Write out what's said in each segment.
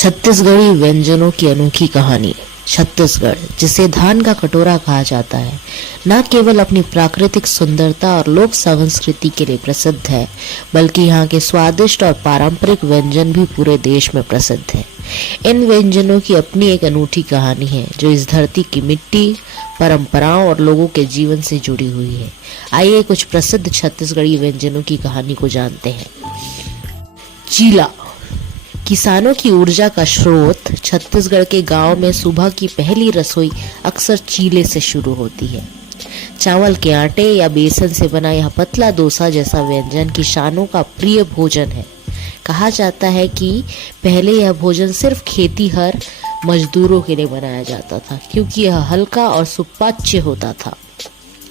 छत्तीसगढ़ी व्यंजनों की अनोखी कहानी। छत्तीसगढ़, जिसे धान का कटोरा कहा जाता है, न केवल अपनी प्राकृतिक सुंदरता और लोक संस्कृति के लिए प्रसिद्ध है, बल्कि यहाँ के स्वादिष्ट और पारंपरिक व्यंजन भी पूरे देश में प्रसिद्ध है। इन व्यंजनों की अपनी एक अनूठी कहानी है, जो इस धरती की मिट्टी, परंपराओं और लोगों के जीवन से जुड़ी हुई है। आइए कुछ प्रसिद्ध छत्तीसगढ़ी व्यंजनों की कहानी को जानते हैं। चीला, किसानों की ऊर्जा का स्रोत। छत्तीसगढ़ के गांव में सुबह की पहली रसोई अक्सर चीले से शुरू होती है। चावल के आटे या बेसन से बना यह पतला डोसा जैसा व्यंजन किसानों का प्रिय भोजन है। कहा जाता है कि पहले यह भोजन सिर्फ खेतीहर मजदूरों के लिए बनाया जाता था, क्योंकि यह हल्का और सुपाच्य होता था।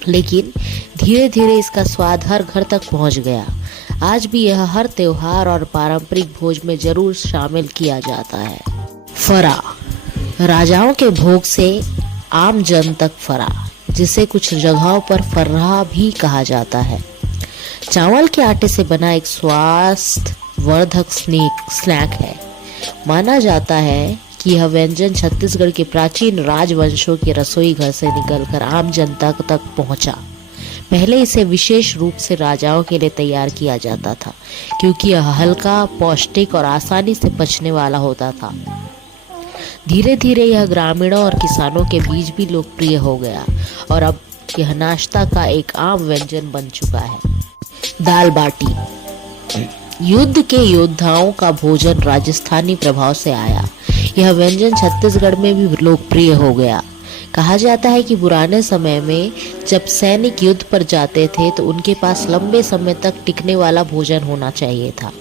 लेकिन धीरे धीरे इसका स्वाद हर घर तक पहुंच गया। आज भी यह हर त्योहार और पारंपरिक भोज में जरूर शामिल किया जाता है। फरा, राजाओं के भोग से आम जन तक फरा, जिसे कुछ जगहों पर फर्रा भी कहा जाता है, चावल के आटे से बना एक स्वास्थ्यवर्धक स्नैक है। माना जाता है कि यह व्यंजन छत्तीसगढ़ के प्राचीन राजवंशों के रसोई घर से निकलकर आम जनता तक पहुंचा। पहले इसे विशेष रूप से राजाओं के लिए तैयार किया जाता था, क्योंकि यह हल्का, पौष्टिक और आसानी से पचने वाला होता था। धीरे धीरे यह ग्रामीणों और किसानों के बीच भी लोकप्रिय हो गया और अब यह नाश्ता का एक आम व्यंजन बन चुका है। दाल बाटी, युद्ध के योद्धाओं का भोजन राजस्थानी प्रभाव से आया। यह व्यंजन छत्तीसगढ़ में भी लोकप्रिय हो गया। कहा जाता है कि पुराने समय में जब सैनिक युद्ध पर जाते थे तो उनके पास लंबे समय तक टिकने वाला भोजन होना चाहिए था।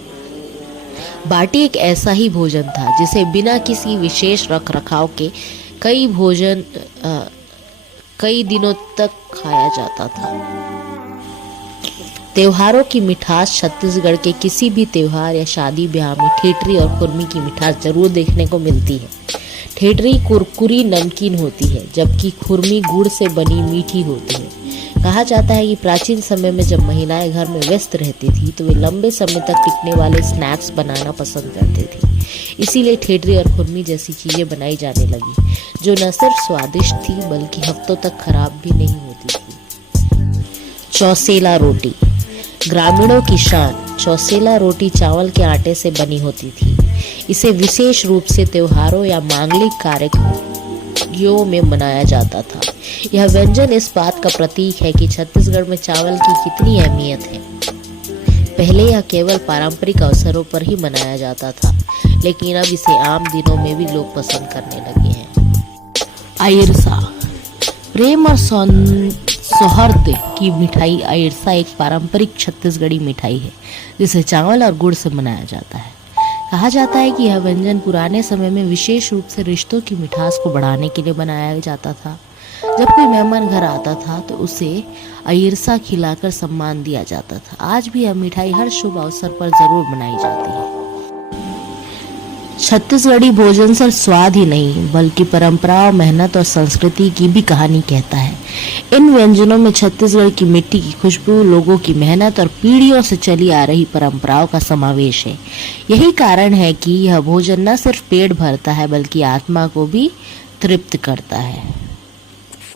बाटी एक ऐसा ही भोजन था जिसे बिना किसी विशेष रख रखाव के कई दिनों तक खाया जाता था। त्योहारों की मिठास, छत्तीसगढ़ के किसी भी त्योहार या शादी ब्याह में ठेठरी और खुरमी की मिठास जरूर देखने को मिलती है। ठेठरी कुरकुरी नमकीन होती है, जबकि खुरमी गुड़ से बनी मीठी होती है। कहा जाता है कि प्राचीन समय में जब महिलाएं घर में व्यस्त रहती थी तो वे लंबे समय तक टिकने वाले स्नैक्स बनाना पसंद करती थी। इसीलिए ठेठरी और खुरमी जैसी चीजें बनाई जाने लगी, जो न सिर्फ स्वादिष्ट थी बल्कि हफ्तों तक खराब भी नहीं होती थी। चौसेला रोटी, ग्रामीणों की शान। चौसेला रोटी चावल के आटे से बनी होती थी। इसे विशेष रूप से त्योहारों या मांगलिक कार्यों में बनाया जाता था। यह व्यंजन इस बात का प्रतीक है कि छत्तीसगढ़ में चावल की कितनी अहमियत है। पहले यह केवल पारंपरिक अवसरों पर ही बनाया जाता था, लेकिन अब इसे आम दिनों में भी लोग पसंद करने लगे हैं। अयरसा, प्रेम और सौहार्द की मिठाई। अयरसा एक पारंपरिक छत्तीसगढ़ी मिठाई है, जिसे चावल और गुड़ से बनाया जाता है। कहा जाता है कि यह व्यंजन पुराने समय में विशेष रूप से रिश्तों की मिठास को बढ़ाने के लिए बनाया जाता था। जब कोई मेहमान घर आता था तो उसे अयरसा खिलाकर सम्मान दिया जाता था। आज भी यह मिठाई हर शुभ अवसर पर जरूर बनाई जाती है। छत्तीसगढ़ी भोजन सिर्फ स्वाद ही नहीं, बल्कि परंपराओं, मेहनत और संस्कृति की भी कहानी कहता है। इन व्यंजनों में छत्तीसगढ़ की मिट्टी की खुशबू, लोगों की मेहनत और पीढ़ियों से चली आ रही परंपराओं का समावेश है। यही कारण है कि यह भोजन न सिर्फ पेट भरता है, बल्कि आत्मा को भी तृप्त करता है।